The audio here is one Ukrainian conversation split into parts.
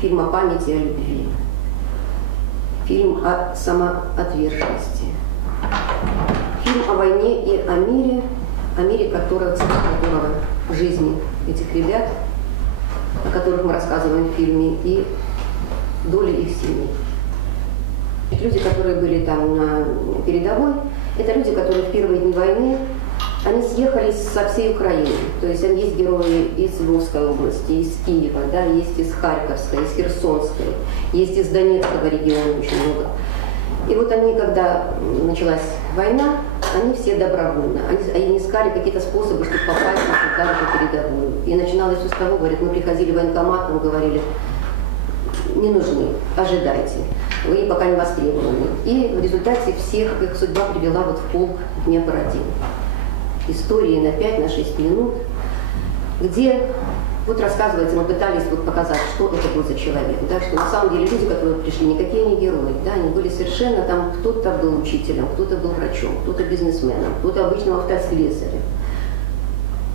фильм о памяти о любви, фильм о самоотверженности, фильм о войне и о мире, о мире которого, которого жизни этих ребят, о которых мы рассказываем в фильме, и доли их семей. Люди, которые были там на передовой, это люди, которые в первые дни войны, они съехались со всей Украины. То есть они есть герои из Львовской области, из Киева, да, есть из Харьковской, из Херсонской, есть из Донецкого региона очень много. И вот они, когда началась война, они все добровольно. Они, они искали какие-то способы, чтобы попасть на туда по передовую. И начиналось все с того, говорят, мы приходили в военкомат, мы говорили, не нужны, ожидайте, вы пока не востребованы. И в результате всех их судьба привела вот в полк Днепр один. Истории на 5-6 на минут, где вот рассказывается, мы пытались вот показать, что это был за человек, да, что на самом деле люди, которые пришли, никакие не герои, да, они были совершенно там, кто-то был учителем, кто-то был врачом, кто-то бизнесменом, кто-то обычным автослесарем.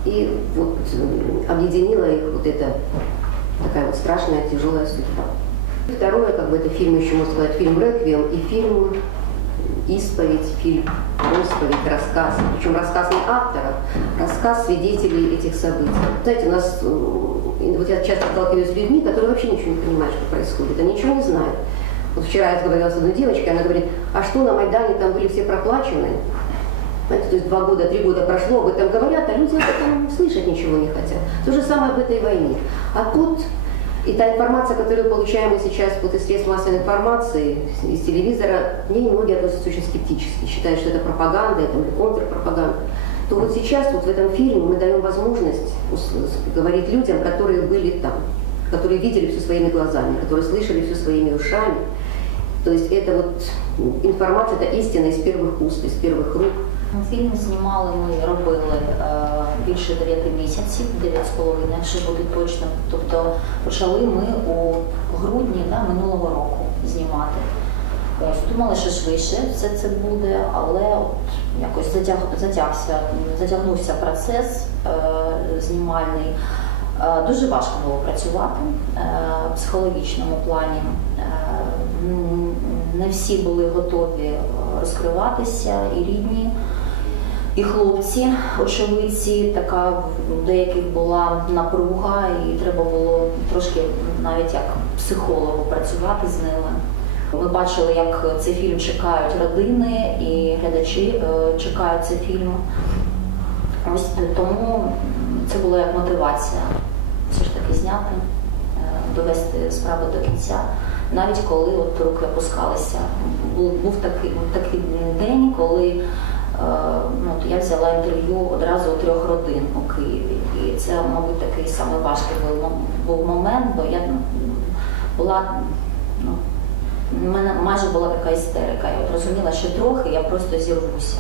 И вот объединила их вот эта такая вот страшная, тяжелая судьба. Второе, как бы это фильм еще, можно сказать, фильм «Реквием» и фильм исповедь, фильм, исповедь, рассказ. Причем рассказ не авторов, рассказ свидетелей этих событий. Знаете, у нас, э, вот я часто сталкиваюсь с людьми, которые вообще ничего не понимают, что происходит, они ничего не знают. Вот вчера я разговаривала с одной девочкой, она говорит, а что на Майдане там были все проплачены? Знаете, то есть два года, три года прошло, об этом говорят, а люди об этом слышать ничего не хотят. То же самое об этой войне. А тут и та информация, которую получаем мы сейчас вот из средств массовой информации, из телевизора, к ней многие относятся очень скептически, считают, что это пропаганда, это контрпропаганда. То вот сейчас вот в этом фильме мы даем возможность говорить людям, которые были там, которые видели все своими глазами, которые слышали все своими ушами. То есть это вот информация, это истина из первых уст, из первых рук. Фільм знімали ми робили е, більше 9 місяців, 9,5, якщо бути точно. Тобто почали ми у грудні да, минулого року знімати. Думали, що швидше все це буде, але от якось затяг, затягся, затягнувся процес е, знімальний. Е, дуже важко було працювати в психологічному плані. Не всі були готові розкриватися і рідні. І хлопці, очевидці, така в деяких була напруга, і треба було трошки навіть як психологу працювати з ними. Ми бачили, як цей фільм чекають родини і глядачі е, чекають цей фільм. Ось тому це була як мотивація все ж таки зняти, е, довести справу до кінця. Навіть коли от руки опускалися. Був, був такий, такий день, коли Ну, я взяла інтерв'ю одразу у трьох родин у Києві. І це, мабуть, такий самий важкий був момент, бо я ну, була, ну, в мене майже була така істерика. Я розуміла, що трохи я просто зірвуся.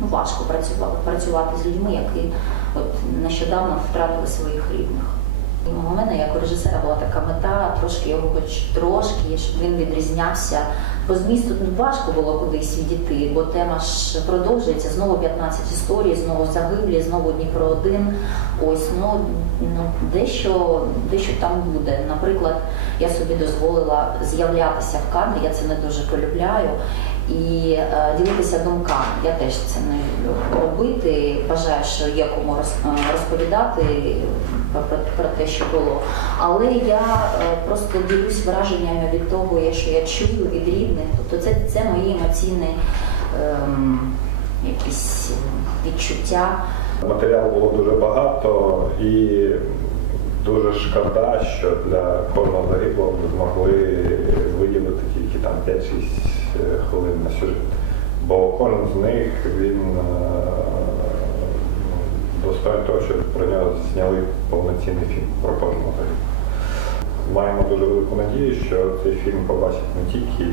Ну, важко працювати, працювати з людьми, які от нещодавно втратили своїх рідних. У мене, як у режисера, була така мета, трошки його, хоч трошки, щоб він відрізнявся. По змісту ну, важко було кудись відійти, бо тема ж продовжується. Знову 15 історій, знову загиблі, знову Дніпро один. Ось ну, ну дещо, дещо там буде. Наприклад, я собі дозволила з'являтися в кадрі, я це не дуже полюбляю. І е, ділитися думками. Я теж це не люблю робити. Бажаю, що є кому розповідати про, те, що було. Але я е, просто ділюсь враженнями від того, що я чую від рідних. Тобто це це мої емоційні ем, якісь відчуття. Матеріалу було дуже багато і дуже шкода, що для кожного загиблого ми змогли виділити тільки там 5-6 е, хвилин на сюжет. Бо кожен з них він е, достоин того, щоб про нього зняли повноцінний фільм про загиблого. Маємо дуже велику надію, що цей фільм побачить не тільки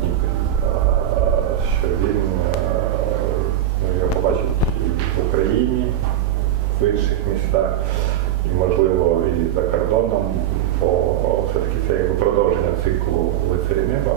Дніпрі, а що він е, ну, його побачить і в Україні, в інших містах, і, можливо, і за кордоном, бо все-таки це продовження циклу лицарі неба.